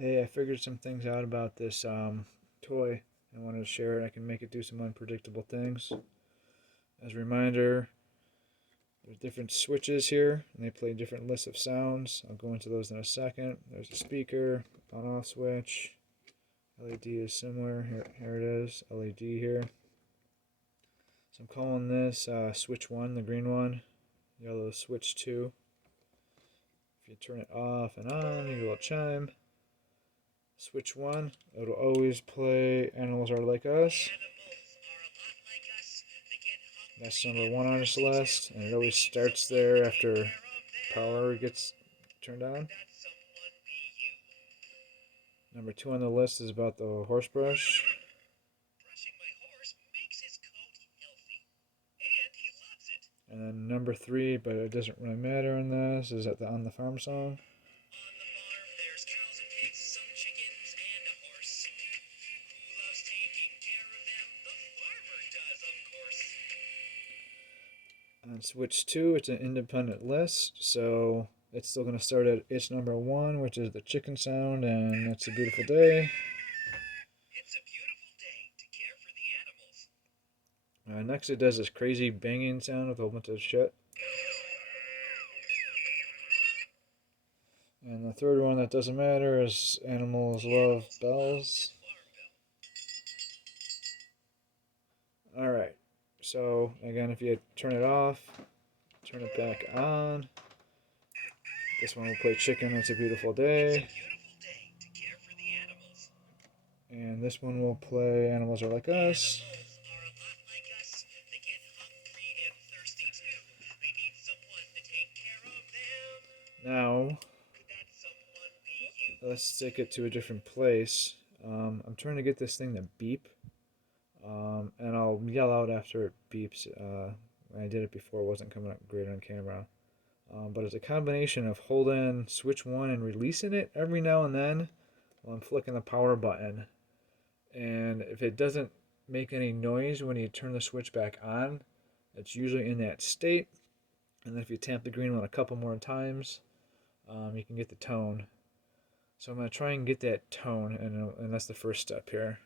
Hey, I figured some things out about this toy. I wanted to share it. I can make it do some unpredictable things. As a reminder, there's different switches here, and they play different lists of sounds. I'll go into those in a second. There's a speaker, on-off switch. LED is similar. Here it is, LED here. So I'm calling this switch 1, the green one. Yellow switch 2. If you turn it off and on, you get a little chime. Switch 1, it'll always play Animals Are Like Us. That's number 1 on this list, and it always starts there after power gets turned on. Number 2 on the list is about the horse brush. And then number 3, but it doesn't really matter in this, is at the On the Farm song. On switch 2, it's an independent list, so it's still going to start at its number 1, which is the chicken sound, and It's a Beautiful Day. It's a beautiful day to care for the animals. Next, it does this crazy banging sound with a whole bunch of shit. And the third one that doesn't matter is Animals Love Bells. Alright, so again, if you turn it off, turn it back on, this one will play Chicken, It's a Beautiful Day. And this one will play Animals Are Like Us. Now, let's take it to a different place. I'm trying to get this thing to beep. And I'll yell out after it beeps. When I did it before, it wasn't coming up great on camera. But it's a combination of holding switch 1 and releasing it every now and then while I'm flicking the power button. And if it doesn't make any noise when you turn the switch back on, it's usually in that state. And then if you tap the green one a couple more times, you can get the tone. So I'm going to try and get that tone, and that's the first step here.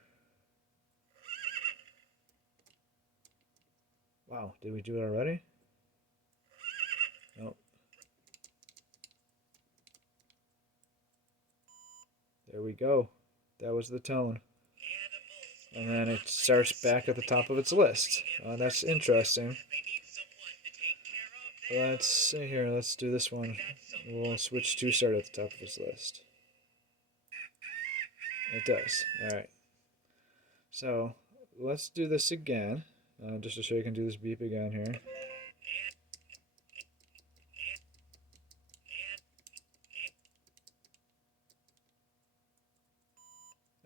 Wow, did we do it already? Nope. There we go. That was the tone. And then it starts back at the top of its list. That's interesting. Let's see here. Let's do this one. We'll switch to start at the top of its list. It does. Alright. So, let's do this again. Just to show you can do this beep again here.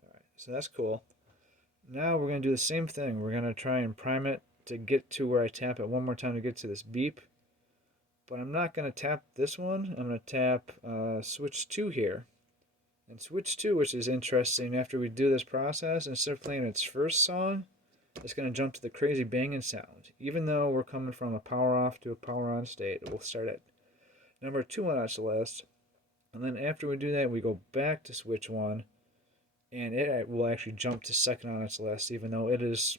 Alright, so that's cool. Now we're going to do the same thing. We're going to try and prime it to get to where I tap it one more time to get to this beep. But I'm not going to tap this one. I'm going to tap switch 2 here. And switch 2, which is interesting, after we do this process, instead of playing its first song, it's going to jump to the crazy banging sound. Even though we're coming from a power off to a power on state, it will start at number 2 on our list. And then after we do that, we go back to switch 1, and it will actually jump to second on its list, even though it is,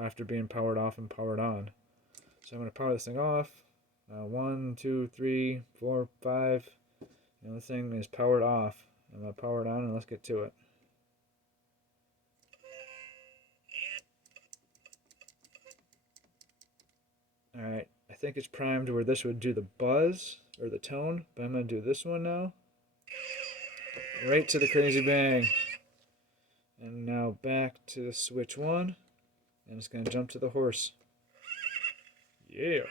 after being powered off and powered on. So I'm going to power this thing off. 1, 2, 3, 4, 5. The thing is powered off. I'm going to power it on, and let's get to it. Alright, I think it's primed where this would do the buzz, or the tone, but I'm going to do this one now. Right to the crazy bang. And now back to switch 1, and it's going to jump to the horse. Yeah.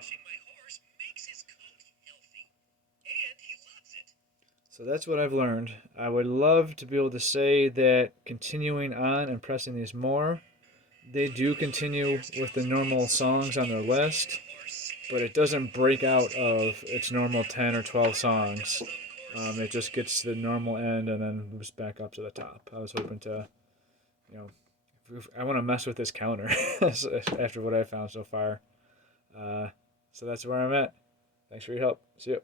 So that's what I've learned. I would love to be able to say that continuing on and pressing these more, they do continue with the normal songs on their list, but it doesn't break out of its normal 10 or 12 songs. It just gets to the normal end and then moves back up to the top. I was hoping to, I want to mess with this counter after what I found so far. So that's where I'm at. Thanks for your help. See you.